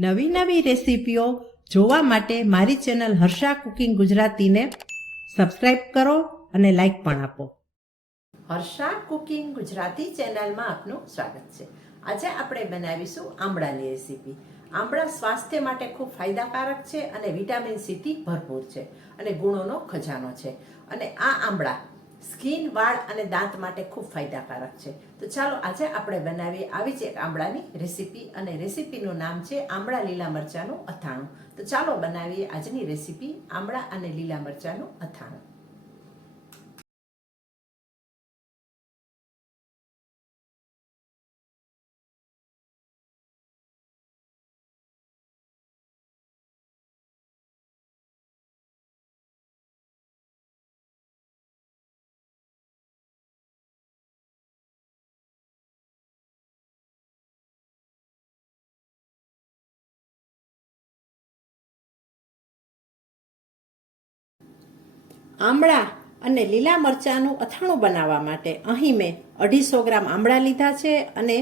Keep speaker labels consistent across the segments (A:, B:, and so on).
A: નવી નવી રેસીપીઓ જોવા માટે મારી ચેનલ હર્ષા કુકિંગ ગુજરાતીને સબસ્ક્રાઇબ કરો અને લાઈક પણ આપો. હર્ષા કુકિંગ ગુજરાતી ચેનલમાં આપનું સ્વાગત છે. આજે આપણે બનાવીશું આમળાની રેસીપી. આમળા સ્વાસ્થ્ય માટે ખૂબ ફાયદાકારક છે અને વિટામિન સીથી ભરપૂર છે અને ગુણોનો ખજાનો છે. અને આ આમળા સ્કિન, વાળ અને દાંત માટે ખૂબ ફાયદાકારક છે. તો ચાલો આજે આપણે બનાવીએ આવી જ એક આમળાની રેસીપી અને રેસીપીનું નામ છે આમળા લીલા મરચાંનું અથાણું. તો ચાલો બનાવીએ આજની રેસીપી આમળા અને લીલા મરચાંનું અથાણું. આમળા અને લીલા મરચાંનું અથાણું બનાવવા માટે અહીં મેં અઢીસો ગ્રામ આમળા લીધા છે અને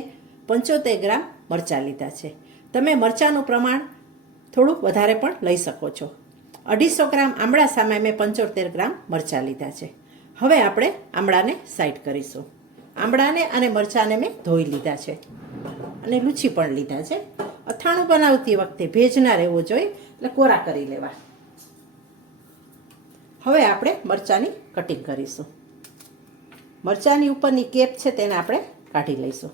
A: પંચોતેર ગ્રામ મરચાં લીધા છે. તમે મરચાંનું પ્રમાણ થોડુંક વધારે પણ લઈ શકો છો. અઢીસો ગ્રામ આમળા સામે મેં પંચોતેર ગ્રામ મરચાં લીધા છે. હવે આપણે આમળાને સાઈડ કરીશું. આમળાને અને મરચાંને મેં ધોઈ લીધા છે અને લૂછી પણ લીધા છે. અથાણું બનાવતી વખતે ભેજ ના રહેવો જોઈએ, એટલે કોરા કરી લેવા. હવે આપણે મરચાંની કટિંગ કરીશું. મરચાંની ઉપરની કેપ છે તેને આપણે કાઢી લઈશું.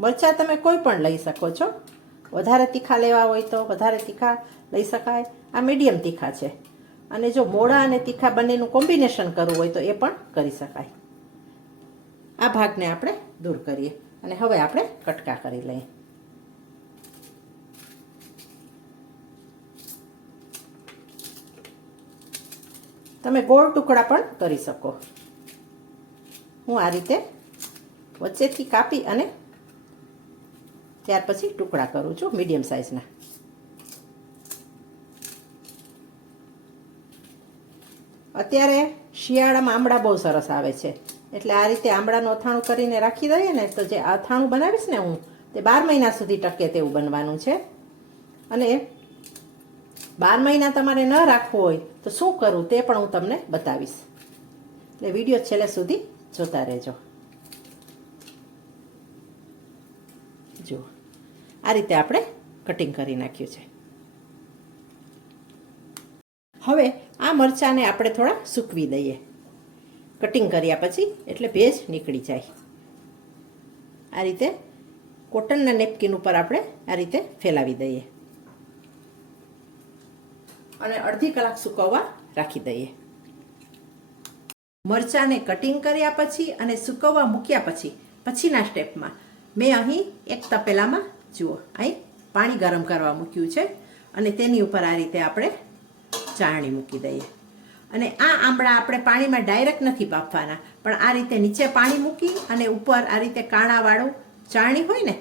A: મરચાં તમે કોઈ પણ લઈ શકો છો. વધારે તીખા લેવા હોય તો વધારે તીખા લઈ શકાય. આ મીડિયમ તીખા છે. અને જો મોડા અને તીખા બંનેનું કોમ્બિનેશન કરવું હોય તો એ પણ કરી શકાય. આ ભાગને આપણે દૂર કરીએ. અને હવે આપણે કટકા કરી લઈએ. તમે ગોળ ટુકડા પણ કરી શકો. હું આ રીતે વચ્ચેથી કાપી અને ત્યાર પછી ટુકડા કરું છું મીડિયમ સાઇઝના. અત્યારે શિયાળામાં આમળા બહુ સરસ આવે છે. એટલે આ રીતે આમળાનું અથાણું કરીને રાખી દઈએ ને તો જે અથાણું બનાવીશ ને હું, તે બાર મહિના સુધી ટકે તેવું બનવાનું છે. અને બાર મહિના તમારે ન રાખવું હોય તો શું કરવું તે પણ હું તમને બતાવીશ. એટલે વીડિયો છેલ્લે સુધી જોતા રહેજો. જુઓ આ રીતે આપણે કટિંગ કરી નાખ્યું છે. હવે આ મરચાંને આપણે થોડા સૂકવી દઈએ. કટિંગ કર્યા પછી એટલે ભેજ નીકળી જાય. આ રીતે કોટનના નેપકિન ઉપર આપણે આ રીતે ફેલાવી દઈએ. અને અડધી કલાક સૂકવવા રાખી દઈએ. મરચાંને કટિંગ કર્યા પછી અને સૂકવવા મૂક્યા પછી, પછીના સ્ટેપમાં મેં અહીં એક તપેલામાં, જુઓ, અહીં પાણી ગરમ કરવા મૂક્યું છે અને તેની ઉપર આ રીતે આપણે ચાળણી મૂકી દઈએ. અને આ આંબળા આપણે પાણીમાં ડાયરેક્ટ નથી બાફવાના પણ આ રીતે નીચે પાણી મૂકી અને ઉપર આ રીતે કાણાવાળું ચાળણી હોય ને,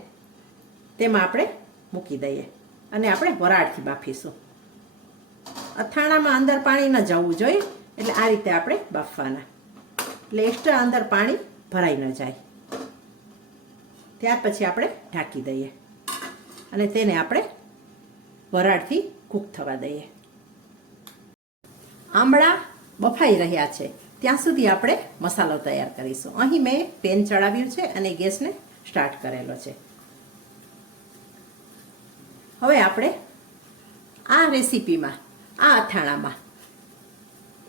A: તેમાં આપણે મૂકી દઈએ. અને આપણે વરાળથી બાફીશું. અથાણામાં અંદર પાણી ન જવું જોઈએ. એટલે આ રીતે આપણે બાફવાના. એટલે એક્સ્ટ્રા અંદર પાણી ભરાઈ ન જાય. ત્યાર પછી આપણે ઢાંકી દઈએ. અને તેને આપણે વરાળથી કૂક થવા દઈએ. આમળા બફાઈ રહ્યા છે. ત્યાં સુધી આપણે મસાલો તૈયાર કરીશું. અહીં મેં પેન ચડાવ્યું છે અને ગેસને સ્ટાર્ટ કરેલો છે. હવે આપણે આ રેસીપીમાં આ અથાણામાં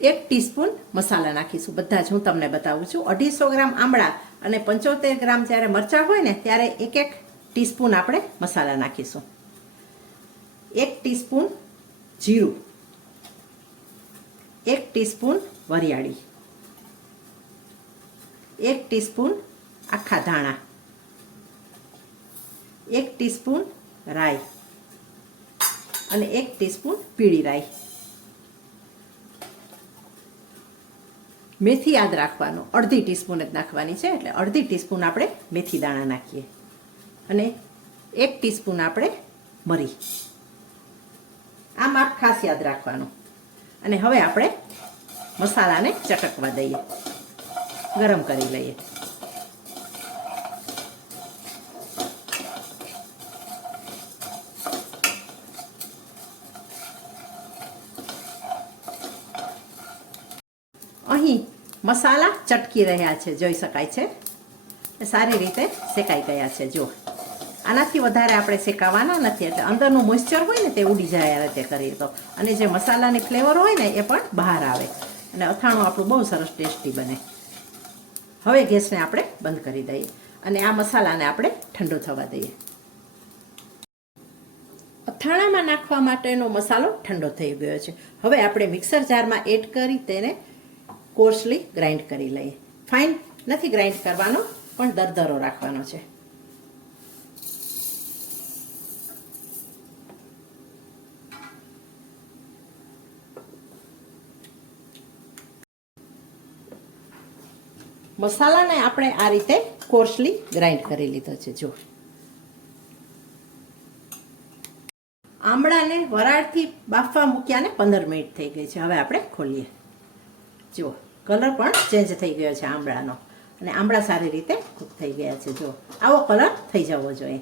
A: એક ટીસ્પૂન મસાલા નાખીશું. બધા જ હું તમને બતાવું છું. અઢીસો ગ્રામ આમળા અને પંચોતેર ગ્રામ જ્યારે મરચાં હોય ને, ત્યારે એક એક ટીસ્પૂન આપણે મસાલા નાખીશું. એક ટીસ્પૂન જીરું. એક ટીસ્પૂન વરિયાળી. એક ટીસ્પૂન આખા ધાણા. એક ટીસ્પૂન રાઈ. અને એક ટીસ્પૂન પીળી રાઈ. મેથી યાદ રાખવાનો. અડધી ટીસ્પૂન જ નાખવાની છે, એટલે અડધી ટીસ્પૂન આપણે મેથી દાણા નાખીએ. અને એક ટીસ્પૂન આપણે મરી. આ માપ ખાસ યાદ રાખવાનું. અને હવે આપણે મસાલાને ચટકવા દઈએ. ગરમ કરી લઈએ. મસાલા ચટકી રહ્યા છે, જોઈ શકાય છે. સારી રીતે શેકાઈ ગયા છે જો આનાથી વધારે આપણે શેકાવાના નથી, એટલે અંદરનું મોઇશ્ચર હોય ને તે ઉડી જાય આ રીતે કરીએ તો. અને જે મસાલાની ફ્લેવર હોય ને એ પણ બહાર આવે. અને અથાણું આપણું બહુ સરસ ટેસ્ટી બને. હવે ગેસને આપણે બંધ કરી દઈએ અને આ મસાલાને આપણે ઠંડો થવા દઈએ. અથાણામાં નાખવા માટેનો મસાલો ઠંડો થઈ ગયો છે. હવે આપણે મિક્સર જારમાં એડ કરી તેને કોર્સલી ગ્રાઇન્ડ કરી લઈએ. ફાઇન નથી ગ્રાઇન્ડ કરવાનો, પણ દરદરો રાખવાનો છે. મસાલાને આપણે આ રીતે કોર્સલી ગ્રાઇન્ડ કરી લીધો છે જો આમળાને વરાળથી બાફવા મૂક્યાને પંદર મિનિટ થઈ ગઈ છે. હવે આપણે ખોલીએ. જુઓ કલર પણ ચેન્જ થઈ ગયો છે આંબળાનો અને આમળા સારી રીતે કૂક થઈ ગયા છે જો આવો કલર થઈ જવો જોઈએ.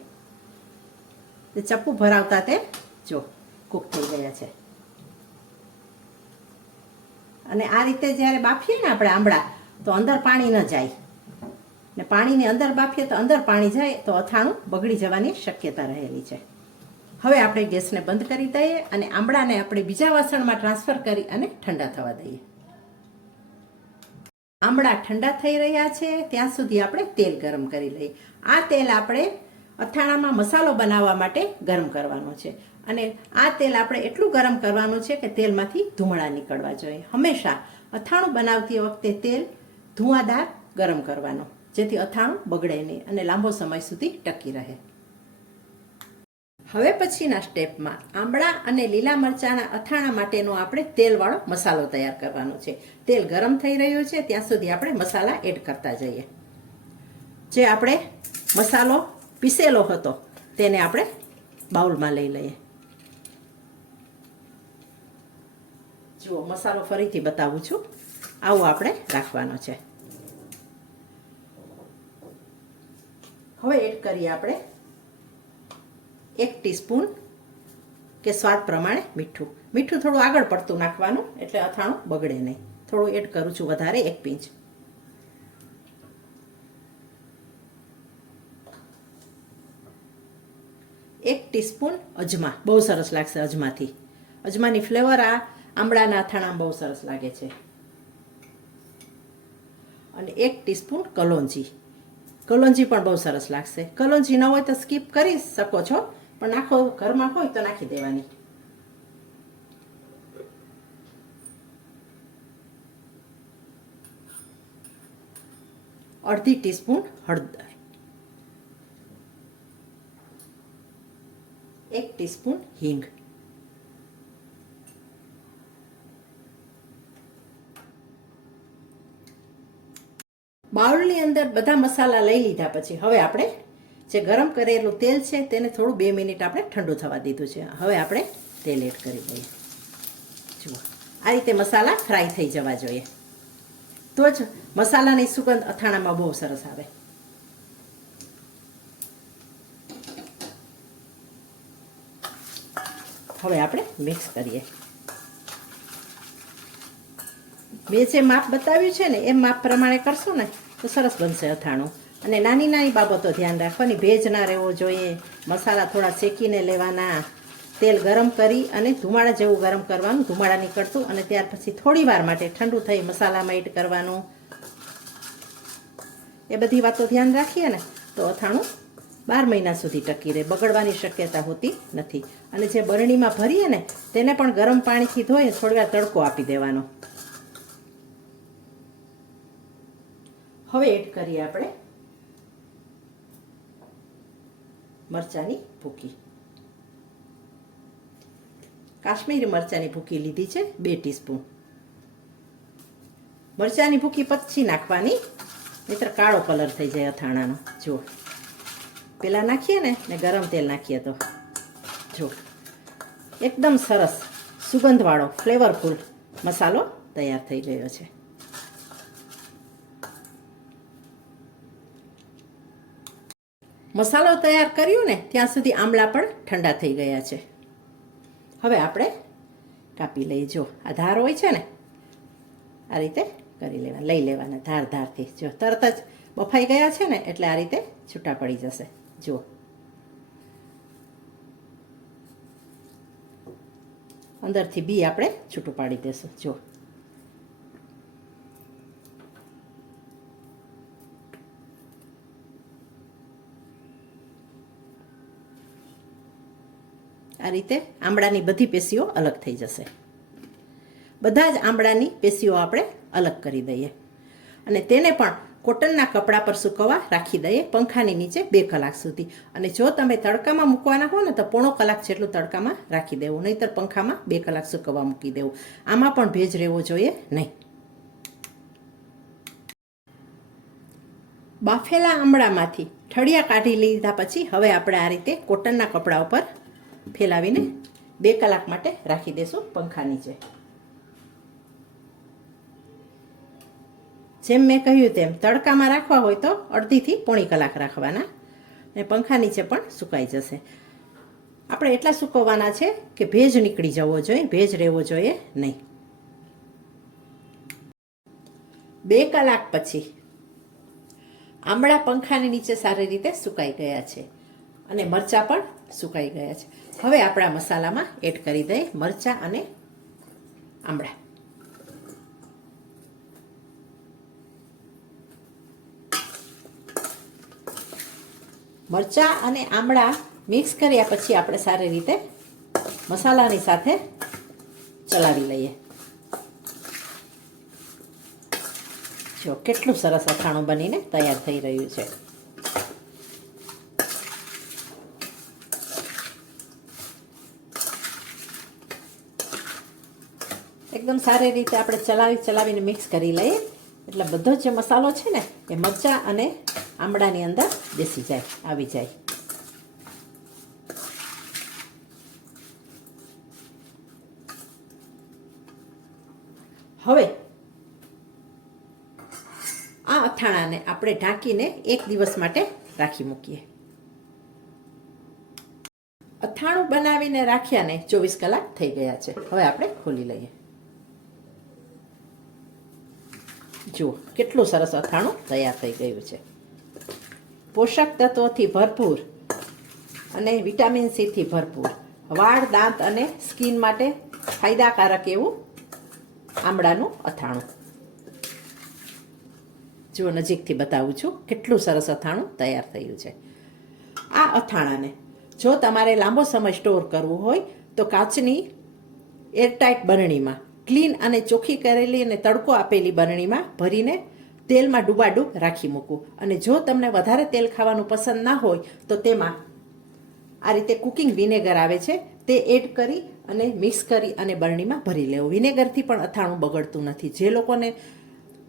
A: ચપ્પુ ભરાવતા તે જો કૂક થઈ ગયા છે. અને આ રીતે જ્યારે બાફીએ ને આપણે આંબળા તો અંદર પાણી ન જાય. ને પાણીની અંદર બાફીએ તો અંદર પાણી જાય, તો અથાણું બગડી જવાની શક્યતા રહેલી છે. હવે આપણે ગેસને બંધ કરી દઈએ અને આંબળાને આપણે બીજા વાસણમાં ટ્રાન્સફર કરી અને ઠંડા થવા દઈએ. આંબળા ઠંડા થઈ રહ્યા છે, ત્યાં સુધી આપણે તેલ ગરમ કરી લઈએ. આ તેલ આપણે અથાણામાં મસાલો બનાવવા માટે ગરમ કરવાનો છે. અને આ તેલ આપણે એટલું ગરમ કરવાનું છે કે તેલમાંથી ધુમાડા નીકળવા જોઈએ. હંમેશા અથાણું બનાવતી વખતે તેલ ધુઆદાર ગરમ કરવાનું, જેથી અથાણું બગડે નહીં અને લાંબો સમય સુધી ટકી રહે. હવે પછીના સ્ટેપમાં આંબળા અને લીલા મરચાના અથાણા માટેનો આપણે તેલવાળો મસાલો તૈયાર કરવાનો છે. તેલ ગરમ થઈ રહ્યું છે, ત્યાં સુધી આપણે મસાલા એડ કરતા જઈએ. જે આપણે મસાલો પીસેલો હતો, તેને આપણે બાઉલમાં લઈ લઈએ. જુઓ, મસાલો ફરીથી બતાવું છું. આવો આપણે રાખવાનો છે. હવે એડ કરીએ આપણે એક ટીસ્પૂન કે સ્વાદ પ્રમાણે મીઠું. મીઠું થોડું આગળ પડતું નાખવાનું, એટલે અથાણું બગડે નહીં. થોડું એડ કરું છું વધારે, એક પીંચ. એક ટીસ્પૂન અજમા. બહુ સરસ લાગશે અજમાથી. અજમાની ફ્લેવર આ આંબળાના અથાણામાં બહુ સરસ લાગે છે. અને એક ટીસ્પૂન કલોંજી. કલોંજી પણ બહુ સરસ લાગશે. કલોંજી ન હોય તો સ્કીપ કરી શકો છો. પણ નાખો, ઘરમાં હોય તો નાખી દેવાની. અડધી ટીસ્પૂન હળદર. એક ટીસ્પૂન હિંગ. બાઉલની અંદર બધા મસાલા લઈ લીધા પછી હવે આપણે જે ગરમ કરેલું તેલ છે તેને થોડું બે મિનિટ આપણે ઠંડુ થવા દીધું છે. હવે આપણે તેલ એડ કરી દઈએ. જુઓ, આ રીતે મસાલા ફ્રાય થઈ જવા જોઈએ. તો જ મસાલાની સુગંધ અથાણામાં બહુ સરસ આવે. હવે આપણે મિક્સ કરીએ. મેં જે માપ બતાવ્યું છે ને, એ માપ પ્રમાણે કરશો ને, તો સરસ બનશે અથાણું. અને નાની નાની બાબતો ધ્યાન રાખવાની, ભેજ ના રહેવો જોઈએ, મસાલા થોડા શેકીને લેવાના, તેલ ગરમ કરી અને ધુમાડા જેવું ગરમ કરવાનું, ધુમાડા નીકળતું અને ત્યાર પછી થોડી વાર માટે ઠંડુ થઈ મસાલામાં એડ કરવાનું. એ બધી વાતો ધ્યાન રાખીએ ને, તો અથાણું બાર મહિના સુધી ટકી રહે, બગડવાની શક્યતા હોતી નથી. અને જે બરણીમાં ભરીએ ને, તેને પણ ગરમ પાણીથી ધોઈને થોડીવાર તડકો આપી દેવાનો. હવે એડ કરીએ આપણે. મરચાની ભૂકી. કાશ્મીરી મરચાની ભૂકી લીધી છે બે ટીસ્પૂન. મરચાની ભૂકી પછી નાખવાની. નહીતર કાળો કલર થઈ જાય અથાણાનો. જુઓ. પેલા નાખીએ ને ને ગરમ તેલ નાખીએ તો. જો એકદમ સરસ સુગંધવાળો ફ્લેવરફુલ મસાલો તૈયાર થઈ ગયો છે. મસાલો તૈયાર કર્યો ને, ત્યાં સુધી આમળા પણ ઠંડા થઈ ગયા છે. હવે આપણે કાપી લઈએ. જો, આ ધાર હોય છે ને, આ રીતે કરી લેવા, લઈ લેવાના ધાર ધારથી. જો, તરત જ બફાઈ ગયા છે ને, એટલે આ રીતે છૂટા પડી જશે. જુઓ અંદરથી બી આપણે છૂટું પાડી દેશું. જો. આ રીતે આંબળાની બધી પેશીઓ અલગ થઈ જશે. બધા જ આંબળાની પેશીઓ આપણે અલગ કરી દઈએ. અને તેને પણ કોટનના કપડા પર સૂકવવા રાખી દઈએ પંખાની નીચે બે કલાક સુધી. અને જો તમે તડકામાં મૂકવાના હો ને તો પોણો કલાક જેટલું તડકામાં રાખી દેવું. નહીંતર પંખામાં બે કલાક સૂકવવા મૂકી દેવું. આમાં પણ ભેજ રહેવો જોઈએ નહીં. બાફેલા આંબળામાંથી ઠળિયા કાઢી લીધા પછી હવે આપણે આ રીતે કોટનના કપડા ઉપર ફેલાવીને બે કલાક માટે રાખી દેશું પંખા નીચે. જેમ મેં કહ્યું તેમ તડકામાં રાખવા હોય તો અડધીથી પોણી કલાક રાખવાના ને પંખા નીચે પણ સુકાઈ જશે. આપણે એટલા સૂકવવાના છે કે ભેજ નીકળી જવો જોઈએ, ભેજ રહેવો જોઈએ નહીં. બે કલાક પછી આંબળા પંખાની નીચે સારી રીતે સુકાઈ ગયા છે. અને મરચાં પણ સુકાઈ ગયા છે. હવે આપણા મસાલામાં એડ કરી દઈએ મરચાં અને આમળા. મરચાં અને આમળા મિક્સ કર્યા પછી આપણે સારી રીતે મસાલાની સાથે ચલાવી લઈએ. જો કેટલું સરસ અથાણું બનીને તૈયાર થઈ રહ્યું છે. એકદમ સારી રીતે આપણે ચલાવી ચલાવીને મિક્સ કરી લઈએ. એટલે બધો જે મસાલો છે ને, એ મરચાં અને આંબળાની અંદર બેસી જાય, આવી જાય. હવે, આ અથાણાને આપણે ઢાંકીને એક દિવસ માટે રાખી મૂકીએ. અથાણું બનાવીને રાખ્યાને ચોવીસ કલાક થઈ ગયા છે. હવે આપણે ખોલી લઈએ. જુઓ, કેટલું સરસ અથાણું તૈયાર થઈ ગયું છે. પોષક તત્વોથી ભરપૂર અને વિટામિન સીથી ભરપૂર. વાળ, દાંત અને સ્કિન માટે ફાયદાકારક એવું આમળાનું અથાણું. જુઓ, નજીકથી બતાવું છું કેટલું સરસ અથાણું તૈયાર થયું છે. આ અથાણાને જો તમારે લાંબો સમય સ્ટોર કરવું હોય તો કાચની એરટાઇટ બરણીમાં ક્લીન અને ચોખ્ખી કરેલી અને તડકો આપેલી બરણીમાં ભરીને તેલમાં ડૂબાડૂબ રાખી મૂકું. અને જો તમને વધારે તેલ ખાવાનું પસંદ ના હોય, તો તેમાં આ રીતે કુકિંગ વિનેગર આવે છે, તે એડ કરી અને મિક્સ કરી અને બરણીમાં ભરી લેવું. વિનેગરથી પણ અથાણું બગડતું નથી. જે લોકોને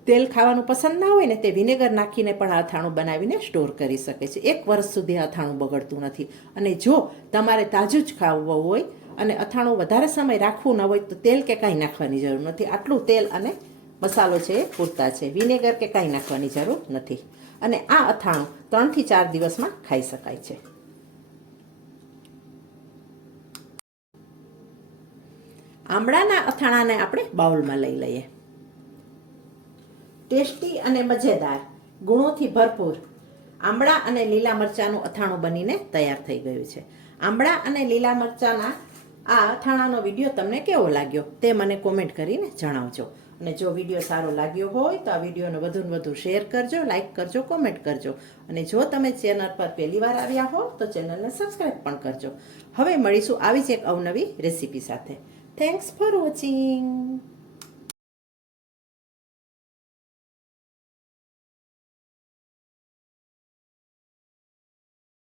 A: તેલ ખાવાનું પસંદ ના હોય ને, તે વિનેગર નાખીને પણ આ અથાણું બનાવીને સ્ટોર કરી શકે છે. એક વર્ષ સુધી અથાણું બગડતું નથી. અને જો તમારે તાજું જ ખાવું હોય અને અથાણું વધારે સમય રાખવું ન હોય તો તેલ કે કાંઈ નાખવાની જરૂર નથી. આટલું તેલ અને મસાલો છે એ પૂરતા છે. વિનેગર કે કાંઈ નાખવાની જરૂર નથી. અને આ અથાણું ત્રણથી ચાર દિવસમાં ખાઈ શકાય છે. આમળાના અથાણાને આપણે બાઉલમાં લઈ લઈએ. ટેસ્ટી અને મજેદાર, ગુણોથી ભરપૂર આંબળા અને લીલા મરચાંનું અથાણું બનીને તૈયાર થઈ ગયું છે. આંબળા અને લીલા મરચાંના આ અથાણાનો વીડિયો તમને કેવો લાગ્યો તે મને કોમેન્ટ કરીને જણાવજો. અને જો વીડિયો સારો લાગ્યો હોય તો આ વિડીયોને વધુ ને વધુ શેર કરજો લાઈક કરજો કોમેન્ટ કરજો. અને જો તમે ચેનલ પર પહેલી વાર આવ્યા હો તો ચેનલને સબસ્ક્રાઈબ પણ કરજો. હવે મળીશું આવી જ એક અવનવી રેસીપી સાથે. Thanks for watching